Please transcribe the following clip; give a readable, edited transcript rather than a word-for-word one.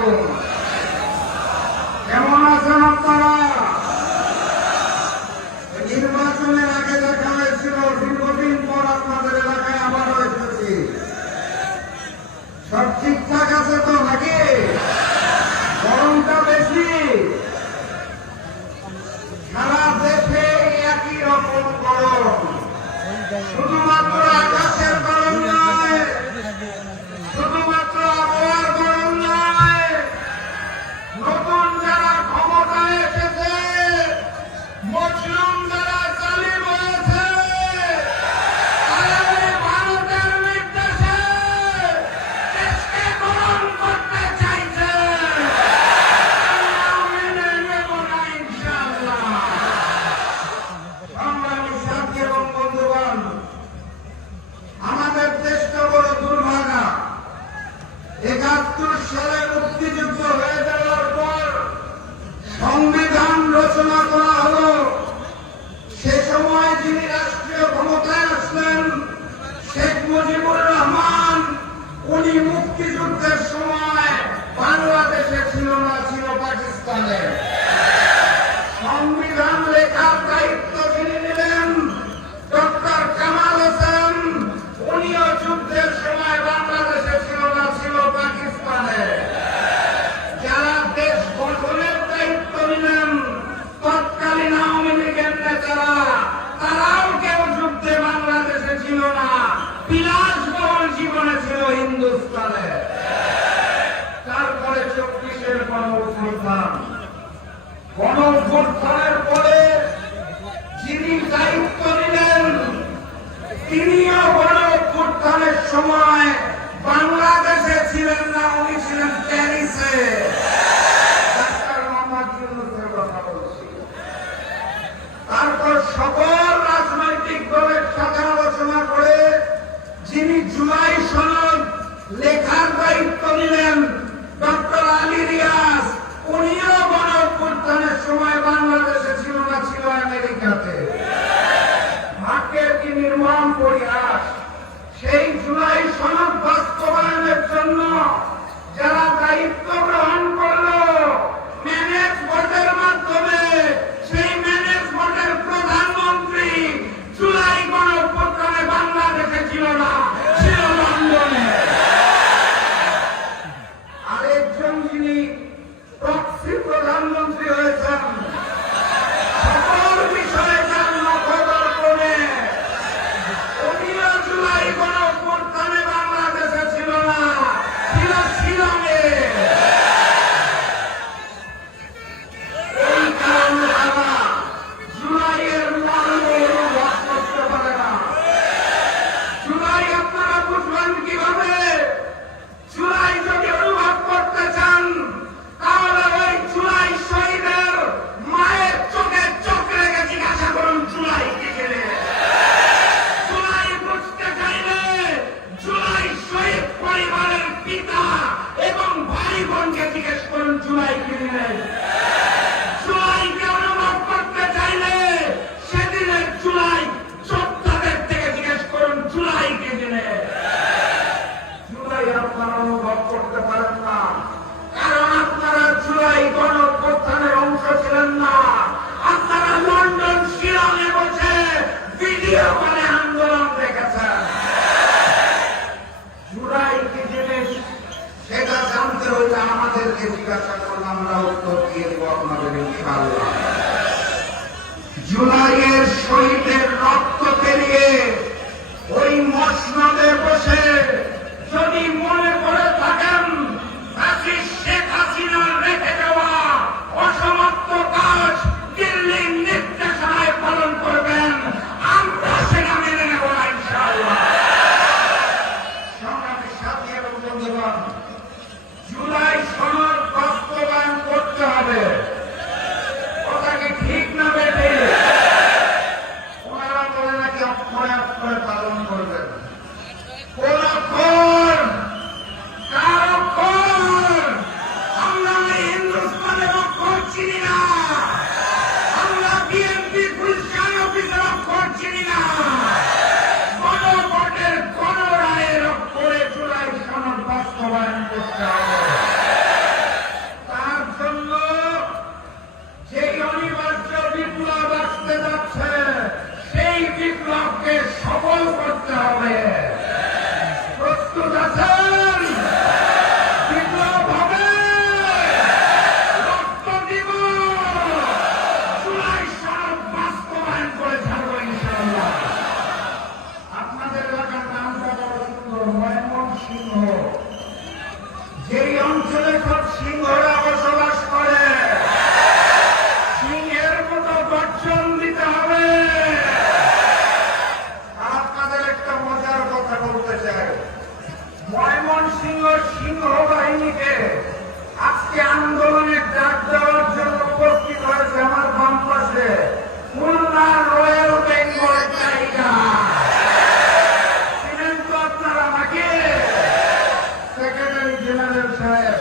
আলাইকুম। কেমন আছেন আপনারা? নির্বাচনের আগে দেখা হয়েছিল, দীর্ঘদিন পর আপনাদের এলাকায় আবারও এসেছি। সব ঠিকঠাক আছে তো নাকি? গরমটা বেশি, সারা দেশে একই রকম গরম। শুধুমাত্র আকাশের গরম নয়, শুধুমাত্র আবহাওয়ার গরম নয়, নতুন যারা ক্ষমতায় এসেছে, মুসলিম যারা জালিম হয়েছে, ভারতের নির্দেশে দেশকে গরম করতে চাইছে। মেনে নেব না ইনশাআল্লাহ। সংগ্রামী সাথী এবং বন্ধুগণ, আমাদের দেশটা বড় দুর্ভাগা। ৭১ সালে মুক্তিযুদ্ধ হয়ে যাওয়ার পর সংবিধান রচনা করা হলো। সে সময় যিনি রাষ্ট্রীয় ক্ষমতায় আসলেন, শেখ মুজিবুর রহমান, উনি মুক্তিযুদ্ধের সময় বাংলাদেশে ছিল না, ছিল পাকিস্তানে। সংবিধান লেখার দায়িত্ব যিনি নিলেন, ডক্টর কামাল হোসেন, উনিও যুদ্ধের সময় বাংলাদেশে ছিল না, ছিল পাকিস্তানে। যারা দেশ গঠনের দায়িত্ব নিলেন, তৎকালীন আওয়ামী লীগের নেতারা, তারাও কেউ যুদ্ধে বাংলাদেশে ছিল না, বিলাসবহুল জীবনে ছিল হিন্দুস্তানে। তারপরে ২৪-এর গণঅভ্যুত্থান। গণঅভ্যুত্থানের পরে যিনি দায়িত্ব নিলেন, তিনিও গণঅভ্যুত্থানের সময় বাংলাদেশে ছিলেন না, উনি ছিলেন প্যারিসে। ডাক্তার মোহাম্মদ ইউনূসের কথা বলছি। তারপর সকল রাজনৈতিক দলের সাথে আলোচনা করে যিনি জুলাই সনদ লেখার দায়িত্ব নিলেন, ডক্টর আলী রিয়াজ, উনিও গণঅভ্যুত্থানের সময় বাংলাদেশে ছিল না, ছিল আমেরিকাতে। ভাগ্যের কি নির্মম পরিহাস! সেই জুলাই সনদ বাস্তবায়নের জন্য যারা দায়িত্ব গ্রহণ করলো ম্যানেজ বোর্ডের মাধ্যমে, সেই ম্যানেজ বোর্ডের প্রধানমন্ত্রী জুলাই গণঅভ্যুত্থানে বাংলাদেশে ছিল না, ছিল লন্ডনে। আরেকজন যিনি প্রক্সি প্রধানমন্ত্রী হয়েছেন, সকল বিষয়ে যার নখদর্পণে, উনিও জুলাই গণঅভ্যুত্থানে বাংলাদেশে ছিল না, ছিল শিলংয়ে। এই কারণে তারা জুলাইয়ের মর্ম অনুভব করতে পারে না। জুলাই আপনারা বুঝবেন কিভাবে? জুলাই যদি অনুভব করতে চান, তাহলে ওই জুলাই শহীদের মায়ের চোখে চোখ রেখে জিজ্ঞাসা করুন জুলাই কি ছিলেন। জুলাই বুঝতে চাইলে জুলাই শহীদ পরিবারের পিতা এবং ভাই বোনকে জিজ্ঞেস করুন জুলাই কি ছিলেন। জুলাইকে অনুভব করতে চাইলে সেদিনের জুলাই যোদ্ধাদের থেকে জিজ্ঞেস করুন জুলাই কি ছিলেন। জুলাই আপনারা অনুভব করতে পারেন না, কারণ আপনারা জুলাই গণঅভ্যুত্থানের অংশ ছিলেন না। আপনারা লন্ডন, শিলংয়ে বসে ভিডিও করে আন্দোলন দেখেছেন। জুলাই কি জিনিস সেটা জানতে হইলে আমাদেরকে জিজ্ঞাসা করলে আমরা উত্তর দিয়ে দেবো আপনাদের ইনশাআল্লাহ। জুলাইয়ের শহীদের রক্ত পেরিয়ে ওই মসনদে বসে যদি মনে করে থাকেন শেখ হাসিনার রেখে দেওয়া অসমাপ্ত কাজ দিল্লির নির্দেশনায় পালন করবেন, আমরা সেটা মেনে নেব না ইনশাআল্লাহ। সংগ্রামী সাথী এবং বন্ধুগণ, জুলাই সনদ বাস্তবায়ন করতে হবে। কথা কি ঠিক না বেঠিক? ওনারা বলে নাকি অক্ষরে অক্ষরে পালন করবেন। কোন অক্ষর অঞ্চলে সব সিংহরা বসবাস করে। সিংহের মতো গর্জন দিতে হবে। আর আপনাদের একটা মজার কথা বলতে চাই, ময়মনসিংহ সিংহ বাহিনীকে আজকে আন্দোলনের ডাক দেওয়ার জন্য উপস্থিত হয়েছে আমার বাম পাশে খুলনার রয়্যাল বেঙ্গল টাইগার। ছিলেন তো আপনারা আমাকে সেক্রেটারি জেনারেল সাহেব